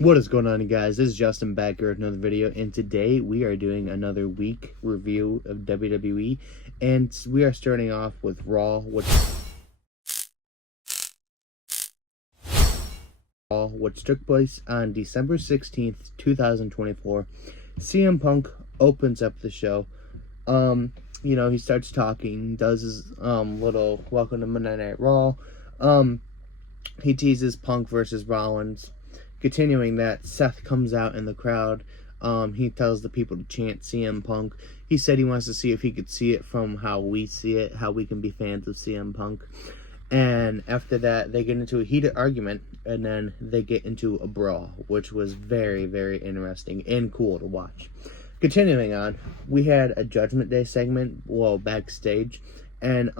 What is going on, you guys? This is Justin back here with another video, and today we are doing another week review of WWE, and we are starting off with Raw, which took place on December 16th, 2024. CM Punk opens up the show. He starts talking, does his little welcome to Monday Night Raw. He teases Punk versus Rollins. Continuing that, Seth comes out in the crowd. He tells the people to chant CM Punk. He said he wants to see if he could see it from how we see it, how we can be fans of CM Punk. And after that, they get into a heated argument, and then they get into a brawl, which was very, very interesting and cool to watch. Continuing on, we had a Judgment Day segment, backstage. And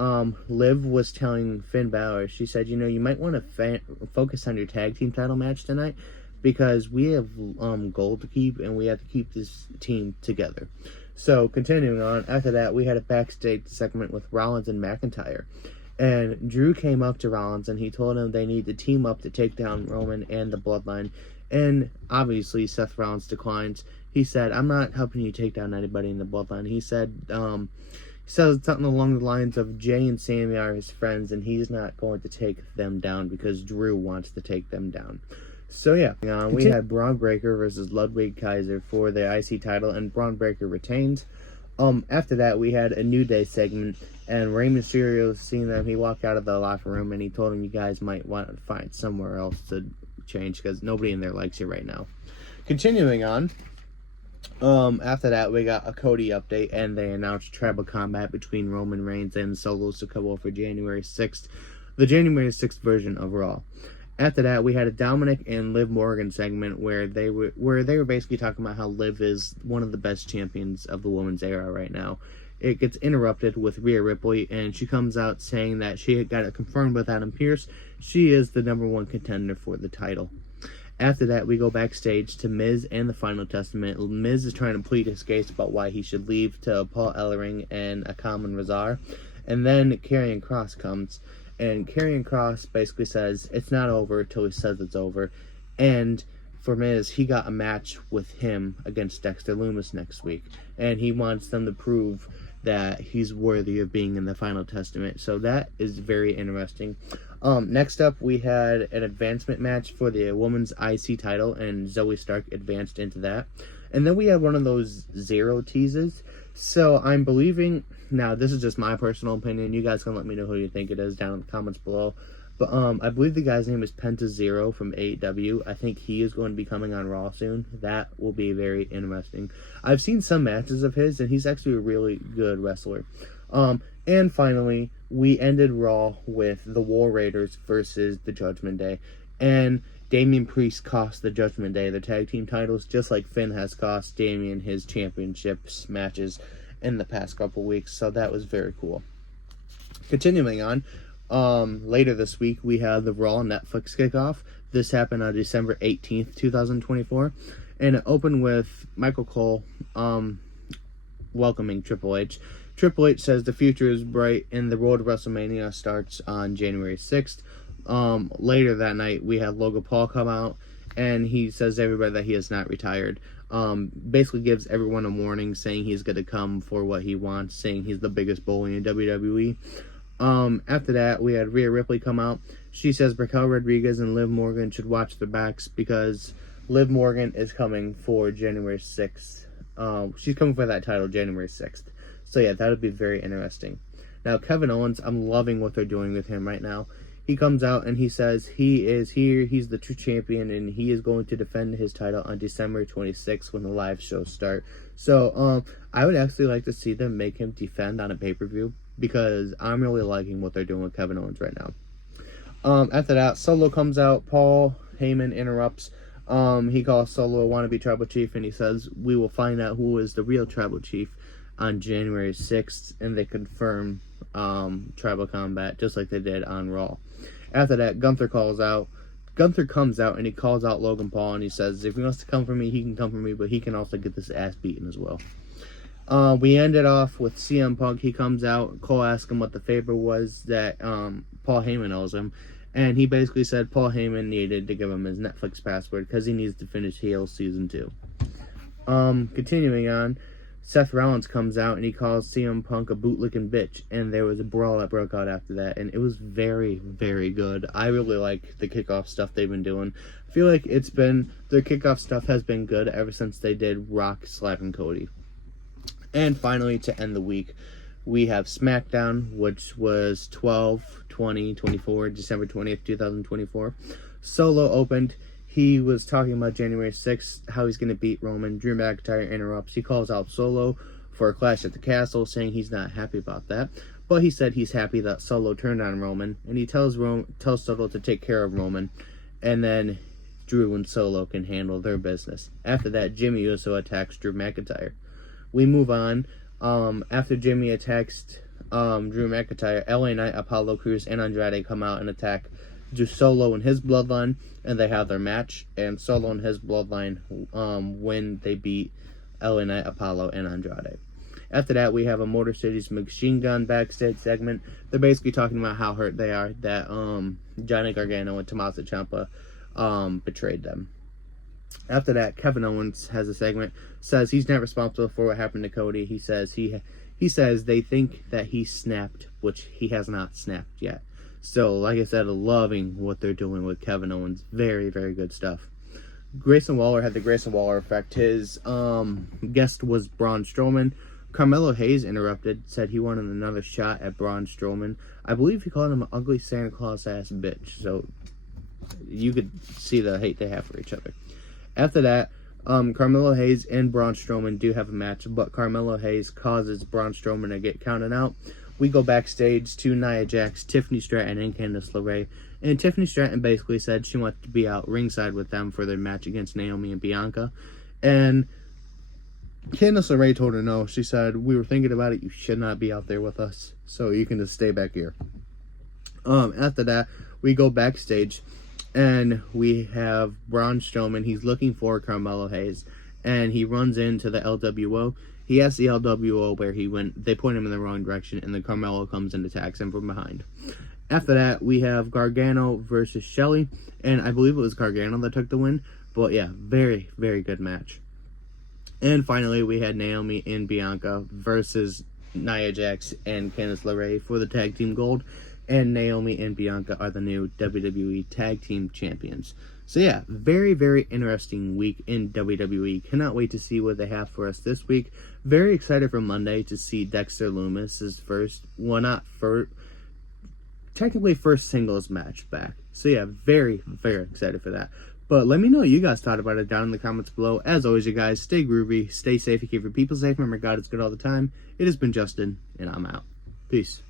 Liv was telling Finn Balor, she said, you might want to focus on your tag team title match tonight because we have gold to keep and we have to keep this team together. So continuing on, after that, we had a backstage segment with Rollins and McIntyre. And Drew came up to Rollins and he told him they need to team up to take down Roman and the Bloodline. And obviously Seth Rollins declines. He said, I'm not helping you take down anybody in the Bloodline. He said, says something along the lines of Jay and Sammy are his friends and he's not going to take them down because Drew wants to take them down. So yeah, we had Bron Breakker versus Ludwig Kaiser for the IC title, and Bron Breakker retained. After that, we had a New Day segment, and Rey Mysterio, seeing them, he walked out of the locker room and he told them you guys might want to find somewhere else to change because nobody in there likes you right now. Continuing on, after that, we got a Cody update, and they announced tribal combat between Roman Reigns and Solo Sikoa for January 6th, the January 6th version of Raw. After that, we had a Dominic and Liv Morgan segment where they were basically talking about how Liv is one of the best champions of the women's era right now. It gets interrupted with Rhea Ripley, and she comes out saying that she got it confirmed with Adam Pearce. She is the #1 contender for the title. After that, we go backstage to Miz and the Final Testament. Miz is trying to plead his case about why he should leave to Paul Ellering and Akam and Razar. And then Karrion Kross comes. And Karrion Kross basically says it's not over until he says it's over. And for Miz, he got a match with him against Dexter Lumis next week. And he wants them to prove that he's worthy of being in the Final Testament. So that is very interesting. Next up, we had an advancement match for the women's IC title, and Zoe Stark advanced into that. And then we had one of those zero teases. So I'm believing, now this is just my personal opinion, you guys can let me know who you think it is down in the comments below. But I believe the guy's name is Penta Zero from AEW. I think he is going to be coming on Raw soon. That will be very interesting. I've seen some matches of his, and he's actually a really good wrestler. And finally, we ended Raw with the War Raiders versus the Judgment Day. And Damian Priest cost the Judgment Day their tag team titles, just like Finn has cost Damian his championships matches in the past couple weeks. So that was very cool. Continuing on, later this week, we had the Raw Netflix kickoff. This happened on December 18th, 2024. And it opened with Michael Cole welcoming Triple H. Triple H says the future is bright and the road to WrestleMania starts on January 6th. Later that night, we had Logan Paul come out, and he says to everybody that he is not retired. Basically gives everyone a warning, saying he's going to come for what he wants, saying he's the biggest bully in WWE. After that, we had Rhea Ripley come out. She says Raquel Rodriguez and Liv Morgan should watch their backs because Liv Morgan is coming for January 6th. She's coming for that title January 6th. So yeah, that would be very interesting. Now, Kevin Owens, I'm loving what they're doing with him right now. He comes out and he says he is here, he's the true champion, and he is going to defend his title on December 26th when the live shows start. So, I would actually like to see them make him defend on a pay-per-view, because I'm really liking what they're doing with Kevin Owens right now. After that, Solo comes out, Paul Heyman interrupts. He calls Solo a wannabe tribal chief, and he says, we will find out who is the real tribal chief on January 6th, and they confirm tribal combat just like they did on Raw. After that, Gunther comes out and he calls out Logan Paul, and he says if he wants to come for me, he can come for me, but he can also get this ass beaten as well. We ended off with CM Punk. He comes out, Cole asks him what the favor was that Paul Heyman owes him, And he basically said Paul Heyman needed to give him his Netflix password because he needs to finish Heel Season 2. Continuing on, Seth Rollins comes out and he calls CM Punk a bootlicking bitch, and there was a brawl that broke out after that, and it was very, very good. I really like the kickoff stuff they've been doing. I feel like their kickoff stuff has been good ever since they did Rock slapping Cody. And finally, to end the week, we have SmackDown, which was 12/20/24, December 20th, 2024. Solo opened. He was talking about January 6th, how he's going to beat Roman. Drew McIntyre interrupts. He calls out Solo for a clash at the castle, saying he's not happy about that. But he said he's happy that Solo turned on Roman, and he tells Solo to take care of Roman, and then Drew and Solo can handle their business. After that, Jimmy Uso attacks Drew McIntyre. We move on. After Jimmy attacks Drew McIntyre, LA Knight, Apollo Crews, and Andrade come out and attack Solo and his bloodline, and they have their match, and Solo and his bloodline win. They beat LA Knight, Apollo, and Andrade. After that, we have a Motor City's Machine Gun backstage segment. They're basically talking about how hurt they are that Johnny Gargano and Tommaso Ciampa betrayed them. After that, Kevin Owens has a segment, says he's not responsible for what happened to Cody. He says they think that he snapped, which he has not snapped yet. So, like I said, loving what they're doing with Kevin Owens. Very, very good stuff. Grayson Waller had the Grayson Waller effect. His guest was Braun Strowman. Carmelo Hayes interrupted, said he wanted another shot at Braun Strowman. I believe he called him an ugly Santa Claus ass bitch. So, you could see the hate they have for each other. After that, Carmelo Hayes and Braun Strowman do have a match, but Carmelo Hayes causes Braun Strowman to get counted out. We go backstage to Nia Jax, Tiffany Stratton, and Candice LeRae. And Tiffany Stratton basically said she wanted to be out ringside with them for their match against Naomi and Bianca. And Candice LeRae told her no. She said, we were thinking about it. You should not be out there with us. So you can just stay back here. After that, we go backstage. And we have Braun Strowman. He's looking for Carmelo Hayes. And he runs into the LWO. He asks the LWO where he went. They point him in the wrong direction. And then Carmelo comes and attacks him from behind. After that, we have Gargano versus Shelley. And I believe it was Gargano that took the win. But yeah, very, very good match. And finally, we had Naomi and Bianca versus Nia Jax and Candice LeRae for the Tag Team Gold. And Naomi and Bianca are the new WWE Tag Team Champions. So yeah, very, very interesting week in WWE. Cannot wait to see what they have for us this week. Very excited for Monday to see Dexter Lumis's technically first singles match back. So yeah, very, very excited for that. But let me know what you guys thought about it down in the comments below. As always, you guys, stay groovy, stay safe, and keep your people safe. Remember, God is good all the time. It has been Justin, and I'm out. Peace.